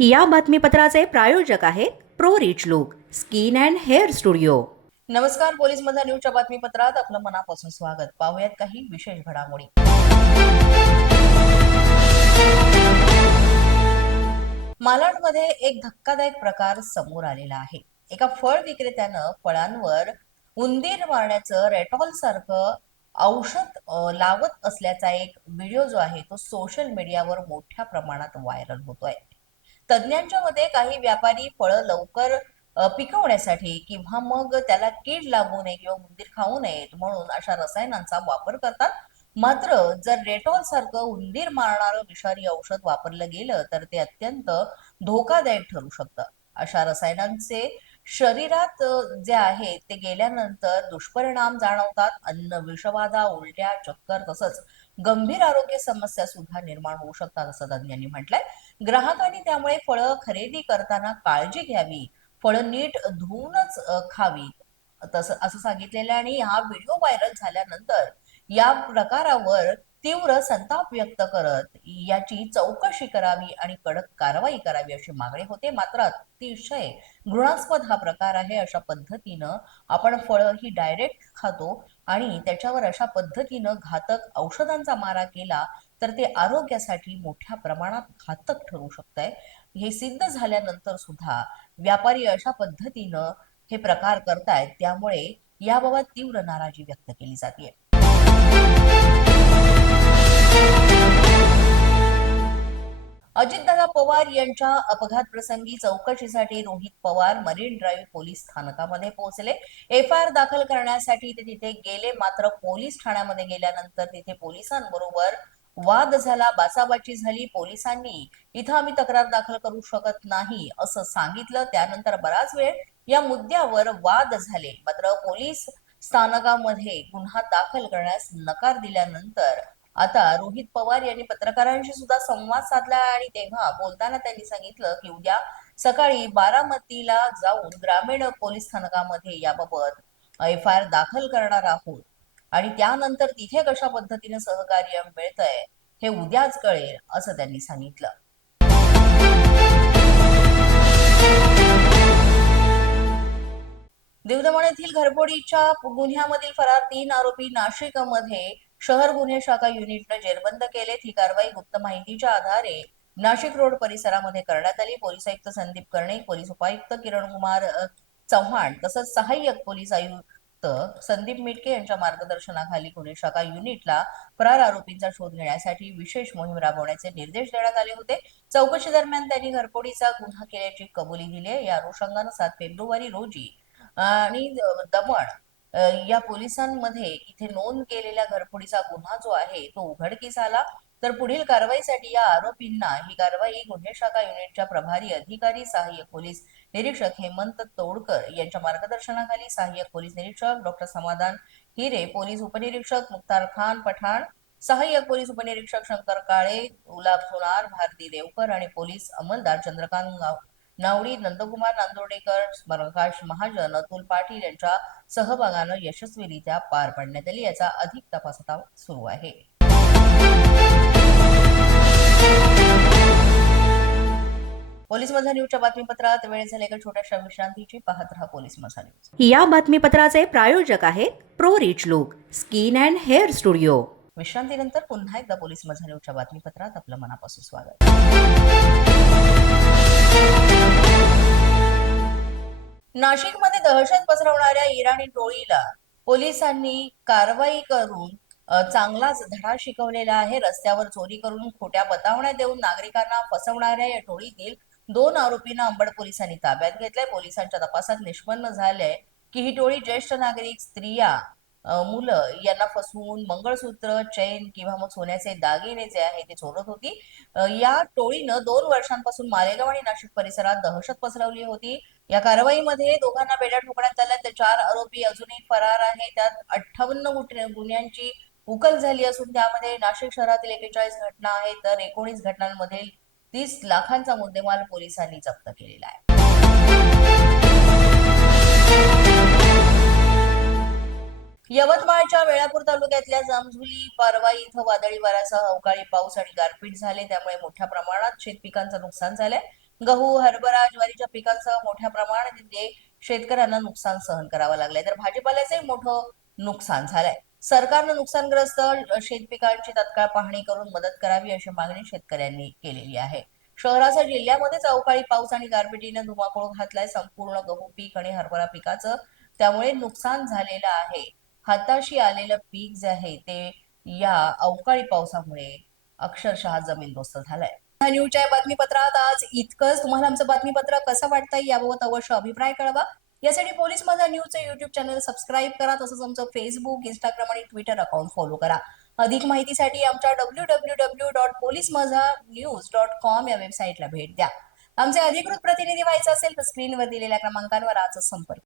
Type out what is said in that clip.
या बातमीपत्राचे प्रायोजक आहेत pro rich look skin and hair studio. नमस्कार. पोलीस मधल्या न्यूजच्या बातमीपत्रात आपलं मनापासून स्वागत. पाहूयात काही विशेष घडामोडी. मालाडमध्ये एक धक्कादायक प्रकार समोर आलेला आहे. एका फळ विक्रेत्यानं फळांवर उंदीर मारण्याचं रेटॉल सारखं औषध लावत असल्याचा एक व्हिडिओ जो आहे तो सोशल मीडियावर मोठ्या प्रमाणात व्हायरल होतोय. तज्ज्ञांच्या मते काही व्यापारी फळं लवकर पिकवण्यासाठी किंवा मग त्याला कीड लागू नये किंवा उंदीर खाऊ नयेत म्हणून अशा रसायनांचा वापर करतात. मात्र जर रेटॉल सारखं उंदीर मारणारं विषारी औषध वापरलं गेलं तर ते अत्यंत धोकादायक ठरू शकतं. अशा रसायनांचे शरीरात जे आहे ते गेल्यानंतर दुष्परिणाम जाणवतात. अन्न विषबाधा, उलट्या, चक्कर तसंच गंभीर आरोग्य समस्या सुद्धा निर्माण होऊ शकतात असं तज्ज्ञांनी म्हटलंय. ग्राहकांनी त्यामुळे फळं खरेदी करताना काळजी घ्यावी, फळं नीट धुवूनच खावी तसं असं सांगितलेलं आहे. आणि हा व्हिडिओ व्हायरल झाल्यानंतर या प्रकारावर तीव्र संताप व्यक्त करत याची चौकशी करावी आणि कडक कारवाई करावी अशी मागणी होते. मात्र अतिशय घृणास्पद हा प्रकार आहे. अशा पद्धतीनं आपण फळं ही डायरेक्ट खातो आणि त्याच्यावर अशा पद्धतीनं घातक औषधांचा मारा केला तर ते आरोग्यासाठी मोठ्या प्रमाणात घातक ठरू शकतंय. हे सिद्ध झाल्यानंतर सुद्धा व्यापारी अशा पद्धतीनं हे प्रकार करतायत, त्यामुळे याबाबत तीव्र नाराजी व्यक्त केली जाते. अजितदादा पवार यांच्या अपघात प्रसंगी चौकशीसाठी रोहित पवार मरीन ड्राईव्ह पोलीस स्थानकामध्ये पोहोचले. एफआयआर दाखल करण्यासाठी ते तिथे गेले. मात्र पोलीस ठाण्यामध्ये गेल्यानंतर तिथे पोलिसांबरोबर वाद झाला, बाचाबाची झाली. पोलिसांनी इथं आम्ही तक्रार दाखल करू शकत नाही असं सांगितलं. त्यानंतर बराच वेळ या मुद्द्यावर वाद झाले. मात्र पोलीस स्थानकामध्ये गुन्हा दाखल करण्यास नकार दिल्यानंतर आता रोहित पवार यांनी पत्रकारांशी सुद्धा संवाद साधला आणि तेव्हा बोलताना त्यांनी सांगितलं की उद्या सकाळी बारामतीला जाऊन ग्रामीण पोलीस स्थानकामध्ये याबाबत एफआयआर दाखल करणार आहोत आणि त्यानंतर तिथे कशा पद्धतीने सहकार्य मिळतंय हे उद्याच कळेल असं त्यांनी सांगितलं. दिवदमण येथील घरफोडीच्या गुन्ह्यामधील फरार 3 आरोपी नाशिकमध्ये शहर गुन्हे शाखा युनिटने जेरबंद केलेत. ही कारवाई गुप्त माहितीच्या आधारे नाशिक रोड परिसरामध्ये करण्यात आली. पोलीस आयुक्त संदीप कर्णिक, पोलीस उपायुक्त किरण कुमार चव्हाण तसंच सहाय्यक पोलीस आयुक्त संदीप मिटके यांच्या मार्गदर्शनाखाली गुन्हे शाखा युनिटला फरार आरोपींचा शोध घेण्यासाठी विशेष मोहीम राबवण्याचे निर्देश देण्यात आले होते. चौकशी दरम्यान त्यांनी घरफोडीचा गुन्हा केल्याची कबुली दिली. या अनुषंगाने 7 फेब्रुवारी रोजी आणि दमण या पोलिसांमध्ये इथे नोंद केलेल्या घरफोडीचा गुन्हा जो आहे तो उघडकीस आला. तर पुढील कारवाईसाठी या आरोपींना ही कारवाई गुन्हे शाखा युनिटच्या प्रभारी अधिकारी सहाय्यक पोलीस निरीक्षक हेमंत तोडकर यांच्या मार्गदर्शनाखाली सहाय्यक पोलीस निरीक्षक डॉक्टर समाधान हिरे, पोलीस उपनिरीक्षक मुख्तार खान पठाण, सहाय्यक पोलीस उपनिरीक्षक शंकर काळे, गुलाब सोनार, भारती देवकर आणि पोलीस अंमलदार चंद्रकांत नावडी, नंदकुमार नांदोडेकर, प्रकाश महाजन, अतुल पाटील यांच्या सहभागानं यशस्वीरित्या पार पाडण्यात आली. याचा अधिक तपास आता सुरू आहे. पोलीस मझा न्यूजच्या बातमीपत्रात वेळ झाली एका छोट्याशा विश्रांतीची. पाहत रहा पोलीस मझा न्यूज. या बातमीपत्राचे प्रायोजक आहेत pro rich look skin and hair studio. विश्रांतीनंतर पुन्हा एकदा पोलीस मझा न्यूजच्या बातमीपत्रात आपलं मनापासून स्वागत. नाशिकमध्ये दहशत पसरवणाऱ्या इराणी टोळीला पोलिसांनी कारवाई करून चांगलाच धडा शिकवलेला आहे. रस्त्यावर चोरी करून खोट्या बतावण्या देऊन नागरिकांना फसवणाऱ्या या टोळीतील 2 आरोपींना अंबड पोलिसांनी ताब्यात घेतलंय. पोलिसांच्या तपासात निष्पन्न झालंय की ही टोळी ज्येष्ठ नागरिक, स्त्रिया, मुलं यांना फसवून मंगळसूत्र, चैन किंवा मग सोन्याचे दागिने जे आहे ते चोरत होती. या टोळीनं 2 वर्षांपासून मालेगाव आणि नाशिक परिसरात दहशत पसरवली होती. या कारवाईमध्ये दोघांना बेड्या ठोकण्यात आल्या. ते 4 आरोपी अजूनही फरार आहे. त्यात 58 गुन्ह्यांची उकल झाली असून त्यामध्ये नाशिक शहरातील 41 घटना आहेत तर 19 घटनांमध्ये 30 लाखांचा मुद्देमाल पोलिसांनी जप्त केलेला आहे. यवतमाळच्या वेळापूर तालुक्यातल्या जामझुली पारवाई इथं वादळी वाऱ्यासह अवकाळी पाऊस आणि गारपीट झाले. त्यामुळे मोठ्या प्रमाणात शेतपिकांचं नुकसान झालंय. गहू, हरभरा, ज्वारीच्या पिकांसह मोठ्या प्रमाणात इथे शेतकऱ्यांना नुकसान सहन करावं लागलंय, तर भाजीपाल्याचंही मोठं नुकसान झालंय. सरकारनं नुकसानग्रस्त शेतपिकांची तत्काळ पाहणी करून मदत करावी अशी मागणी शेतकऱ्यांनी केलेली आहे. शहरासह जिल्ह्यामध्येच अवकाळी पाऊस आणि गारपिटीने धुमाकूळ घातलाय संपूर्ण गहू पीक आणि हरभरा पिकाचं. त्यामुळे नुकसान झालेलं आहे. हाताशी आलेलं पीक जे आहे ते या अवकाळी पावसामुळे अक्षरशः जमीनदोस्त झालंय. न्यूजच्या बातमीपत्रात आज इतकंच. तुम्हाला आमचं बातमीपत्र कसं वाटतंय याबाबत अवश्य अभिप्राय कळवा. यासाठी पोलीस माझा न्यूजचं युट्यूब चॅनल सबस्क्राईब करा. तसंच आमचं फेसबुक, इंस्टाग्राम आणि ट्विटर अकाउंट फॉलो करा. अधिक माहितीसाठी आमच्या www.polismazhanews.com या वेबसाईटला भेट द्या. आमचे अधिकृत प्रतिनिधी व्हायचं असेल तर स्क्रीनवर दिलेल्या क्रमांकांवर आजच संपर्क